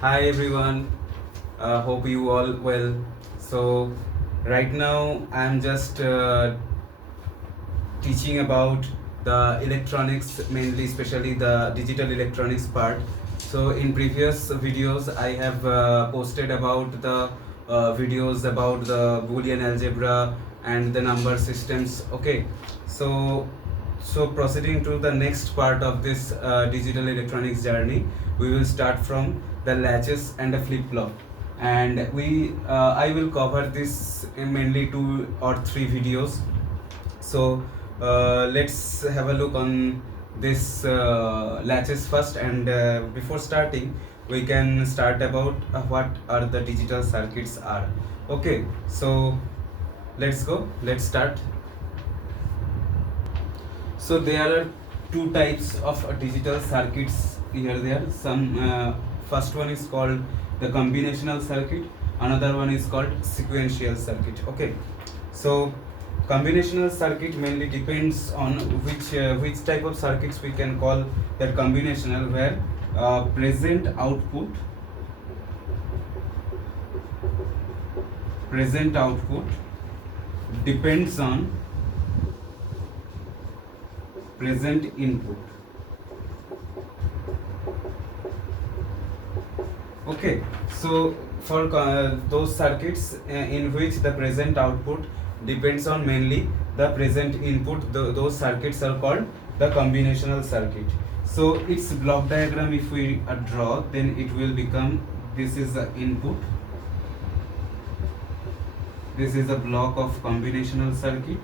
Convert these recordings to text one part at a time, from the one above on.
Hi everyone, hope you all well. So right now I'm just teaching about the electronics, mainly especially the digital electronics part. So in previous videos I have posted about the videos about the Boolean algebra and the number systems. Okay, so proceeding to the next part of this digital electronics journey, we will start from the latches and the flip-flop, and I will cover this in mainly 2 or 3 videos. So let's have a look on this latches first, and before starting we can start about what are the digital circuits are. Okay, so let's start. So there are two types of digital circuits here. There some first one is called the combinational circuit, another one is called sequential circuit. Okay, so combinational circuit mainly depends on which type of circuits we can call that combinational, where present output depends on present input. Okay, so for those circuits in which the present output depends on mainly the present input, those circuits are called the combinational circuit. So its block diagram, if we draw, then it will become, this is the input, this is a block of combinational circuit,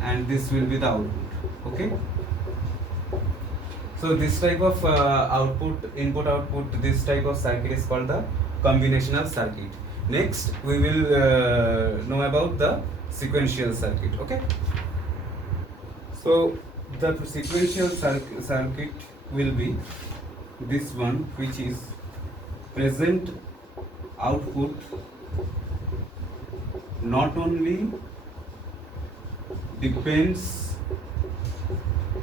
and this will be the output. Okay, so this type of input output, this type of circuit is called the combinational circuit. Next we will know about the sequential circuit. Okay, so the sequential circuit will be this one, which is present output not only depends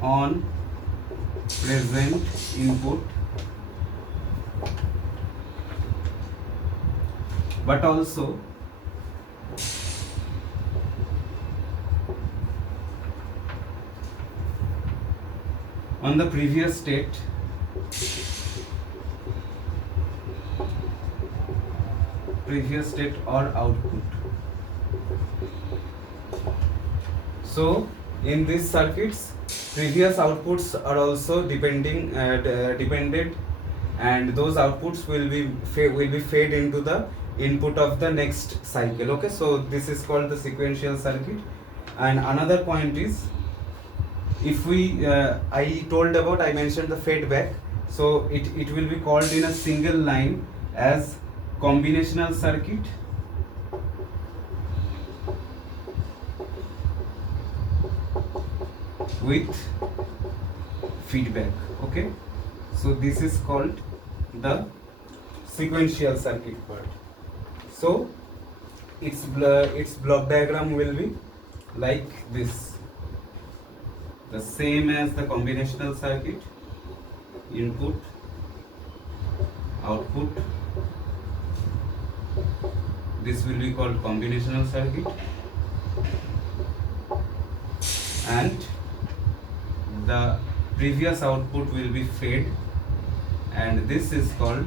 on present input but also on the previous state or output. So in these circuits, previous outputs are also dependent, and those outputs will be fed into the input of the next cycle. Okay, so this is called the sequential circuit. And another point is, if we I mentioned the feedback, so it will be called in a single line as combinational circuit with feedback. Okay, so this is called the sequential circuit part. So its block diagram will be like this, the same as the combinational circuit: input, output. This will be called combinational circuit, and the previous output will be fed, and this is called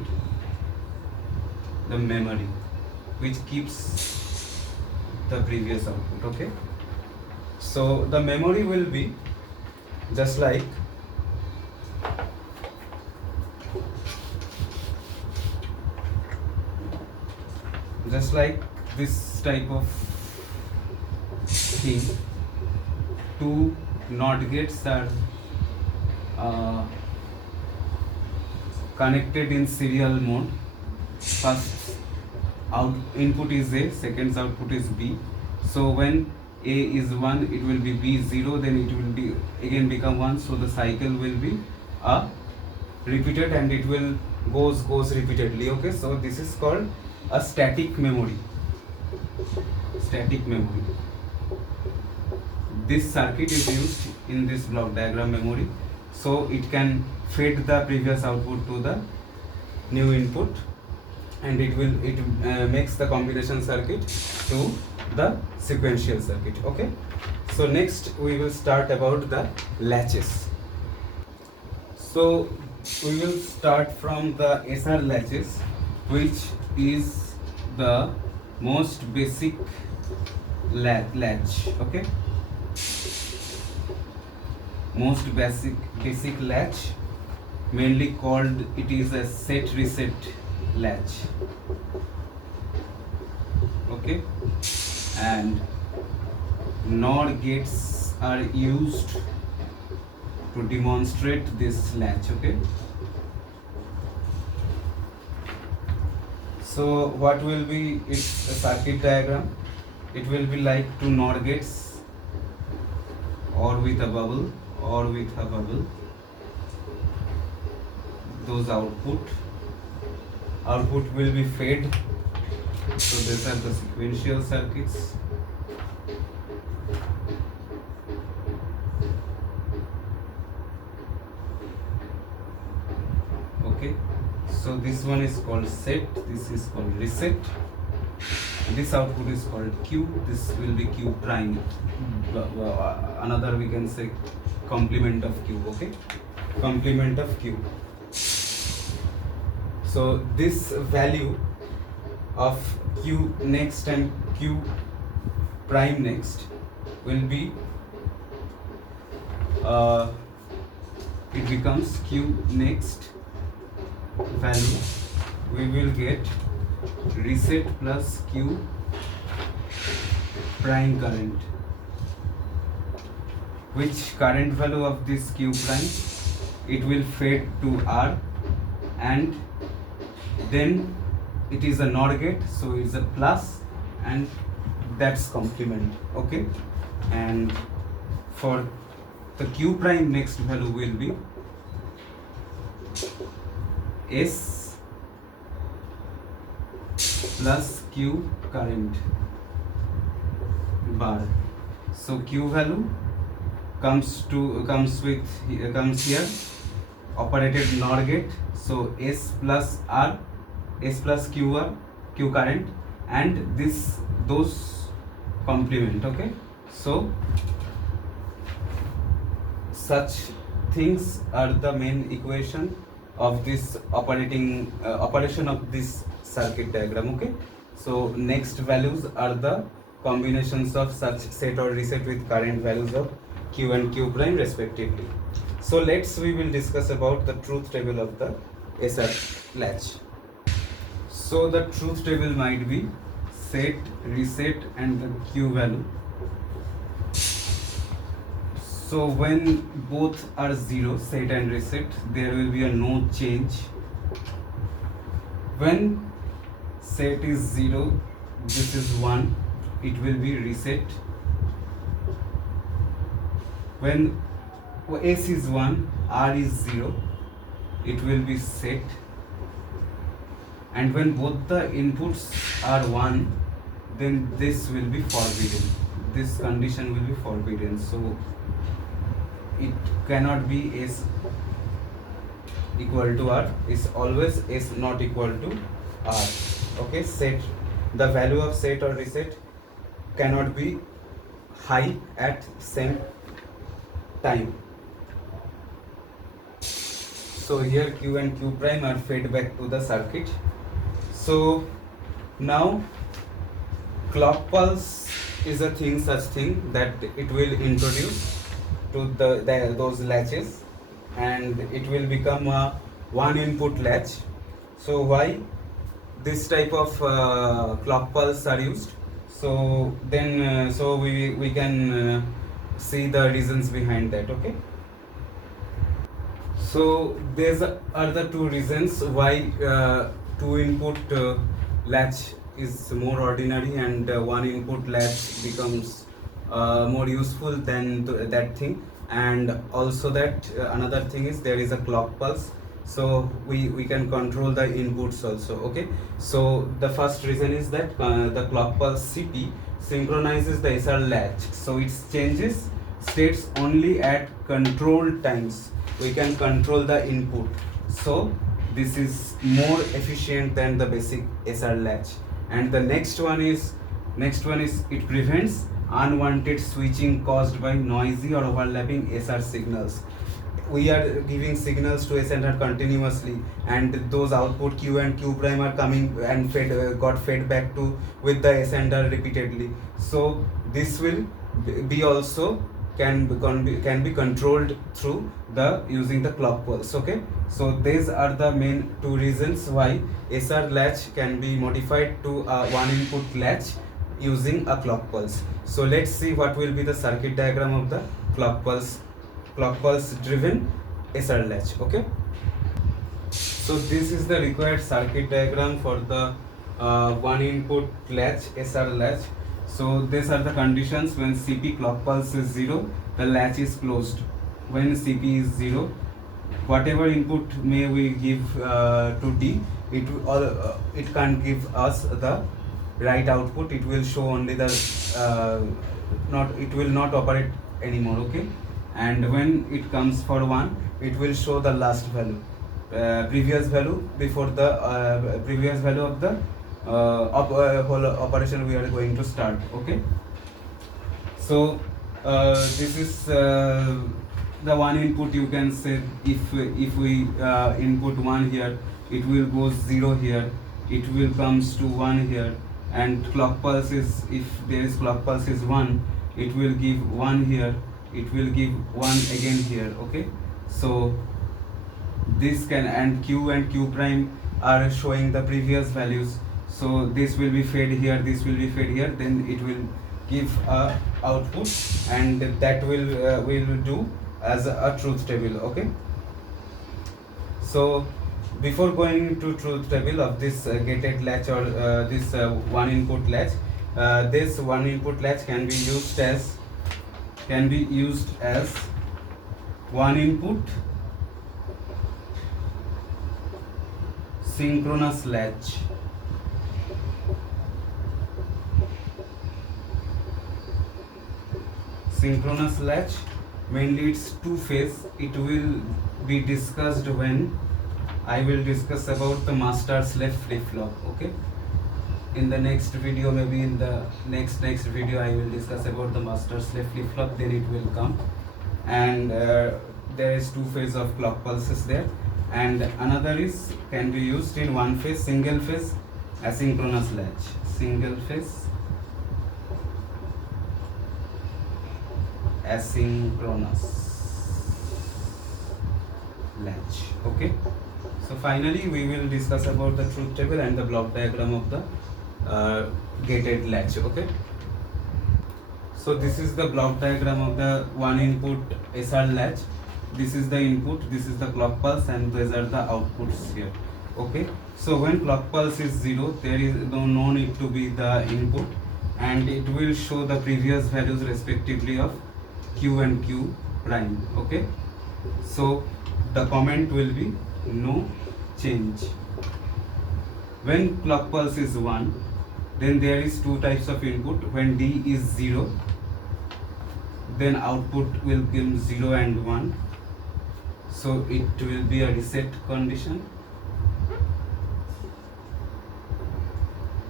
the memory, which keeps the previous output. Okay, so the memory will be just like this type of thing. Two NOT gates are connected in serial mode. First input is A, second output is B. So when A is 1, it will be B 0, then it will be again become 1. So the cycle will be repeated, and it will goes repeatedly. Okay, so this is called a static memory. this circuit is used in this block diagram memory, so it can feed the previous output to the new input, and it makes the combination circuit to the sequential circuit. Okay, so next we will start about the latches. So we will start from the SR latches, which is the most basic latch. Okay, most basic latch, mainly called, it is a set reset latch. Okay, and NOR gates are used to demonstrate this latch. Okay, so what will be its circuit diagram? It will be like two NOR gates, or with a bubble, or with a bubble. Those output will be fed. So these are the sequential circuits. Okay, so this one is called set, this is called reset, this output is called Q, this will be Q prime, another we can say complement of Q. Okay, complement of Q. So this value of Q next and Q prime next will be it becomes Q next value, we will get reset plus Q prime current, which current value of this Q prime, it will fade to R, and then it is a NOR gate, so it's a plus, and that's complement. Okay, and for the Q prime next value will be S plus Q current bar. So Q value comes here operated NOR gate, so S plus R, S plus Q current, and those complement. Okay, so such things are the main equation of this operation of this circuit diagram. Okay, so next values are the combinations of such set or reset with current values of Q and Q prime respectively. So we will discuss about the truth table of the SR latch. So the truth table might be set, reset, and the Q value. So when both are 0, set and reset, there will be a no change. When set is 0, this is 1, it will be reset. When S is 1, R is 0, it will be set. And when both the inputs are 1, then this will be forbidden. This condition will be forbidden. So it cannot be S equal to R. It's always S not equal to R. Okay, set, the value of set or reset cannot be high at same time. So here Q and Q prime are fed back to the circuit. So now clock pulse is a such thing that it will introduce to those latches, and it will become a one input latch. So why this type of clock pulse are used? So then so we can see the reasons behind that. Okay, so these are the two reasons why two input latch is more ordinary, and one input latch becomes more useful than that thing. And also that another thing is there is a clock pulse, so we can control the inputs also. Okay, so the first reason is that the clock pulse CP synchronizes the SR latch, so it changes states only at control times we can control the input. So this is more efficient than the basic SR latch. And the next one is it prevents unwanted switching caused by noisy or overlapping SR signals. We are giving signals to a sender continuously, and those output Q and Q prime are coming and got fed back to with the sender repeatedly. So this will be also can be controlled through the using the clock pulse. Okay, so these are the main two reasons why SR latch can be modified to a one input latch using a clock pulse. So let's see what will be the circuit diagram of the clock pulse driven SR latch. Okay, so this is the required circuit diagram for the one input latch SR latch. So these are the conditions. When CP clock pulse is 0, the latch is closed. When CP is 0, whatever input may we give to D, it can't give us the right output. It will show only the it will not operate anymore. Okay, and when it comes for 1, it will show the last value, previous value before the previous value of the whole operation we are going to start. Okay, so this is the one input. You can say if we input 1 here, it will go 0 here, it will comes to 1 here, and clock pulse is, if there is clock pulse is 1, it will give 1 here, it will give 1 again here. Okay, so this can, and Q prime are showing the previous values. So this will be fed here, this will be fed here, then it will give a output, and that will do as a truth table. Okay, so before going to truth table of this gated latch or this one input latch, this one input latch can be used as one input synchronous latch. Synchronous latch, mainly it's two phase. It will be discussed when I will discuss about the master slave flip-flop. Okay, in the next video, maybe in the next video, I will discuss about the master slave flip-flop, then it will come. And there is two phase of clock pulses there, and another is can be used in one phase, single phase asynchronous latch, single phase asynchronous latch. Okay, so finally we will discuss about the truth table and the block diagram of the gated latch. Okay, so this is the block diagram of the one input SR latch. This is the input, this is the clock pulse, and these are the outputs here. Okay, so when clock pulse is 0, there is no need to be the input, and it will show the previous values respectively of Q and Q prime. Okay, so the comment will be no change. When clock pulse is 1, then there is two types of input. When D is 0, then output will give 0 and 1, so it will be a reset condition.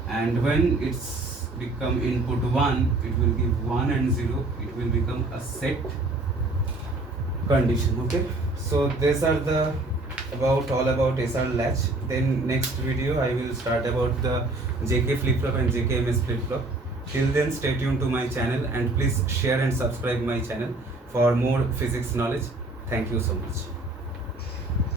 And when it's become input 1, it will give 1 and 0, it will become a set condition. Okay, so these are the all about SR latch. Then next video I will start about the JK flip-flop and JKMS flip-flop. Till then, stay tuned to my channel, and please share and subscribe my channel for more physics knowledge. Thank you so much.